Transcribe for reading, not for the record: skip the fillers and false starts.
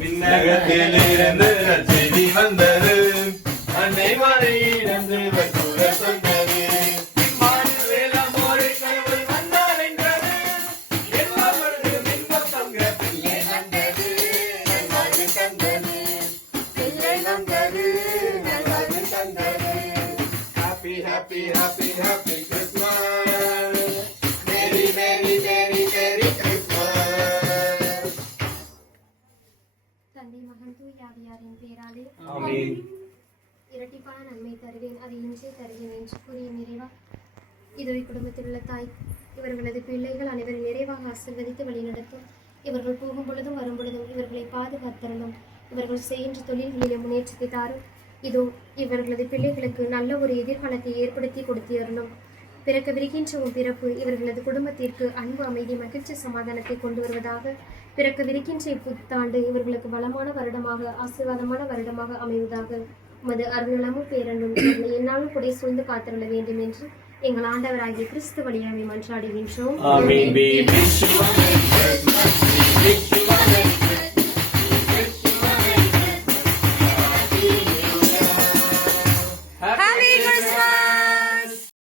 விண்ணகத்திலிருந்து நற்செய்தி வந்தது, அன்னை மறையிலிருந்து வசூல சொன்னது. Happy, happy, happy, happy Christmas. Merry, merry, merry, merry Christmas. தந்தை மகன் தூய ஆவியாரின் பெயராலே ஆமென். இரட்டிப்பான நன்மை தருவேன், அதை இன்றே தருவேன் என்று கூறிய நிறைவா இதோ குடும்பத்தில் உள்ள தாய் இவர்களது பிள்ளைகள் அனைவரும் நிறைவாக ஆசீர்வதித்து வழிநடத்தும். இவர்கள் போகும் பொழுதும் வரும் பொழுதும் இவர்களை பாதுகாத்தரணும். இவர்கள் செய்கின்ற தொழில்களிலே முன்னேற்றத்தை தாரும். இதோ இவர்களது பிள்ளைகளுக்கு நல்ல ஒரு எதிர்காலத்தை ஏற்படுத்தி கொடுத்திரணும். பிறக்கவிருக்கின்ற உன் பிறப்பு இவர்களது குடும்பத்திற்கு அன்பு, அமைதி, மகிழ்ச்சி, சமாதானத்தை கொண்டு வருவதாக. பிறக்கவிருக்கின்ற இப்புத்தாண்டு இவர்களுக்கு வளமான வருடமாக, ஆசீர்வாதமான வருடமாக அமைவதாக. உமது அருள்நலமும் பேரன்பும் இவர்களை என்னாலும் கூட சூழ்ந்து காத்திருள்ள வேண்டும் என்று எங்கள் ஆண்டவராகிய கிறிஸ்து வழியாக மன்றாடுகின்றோம்.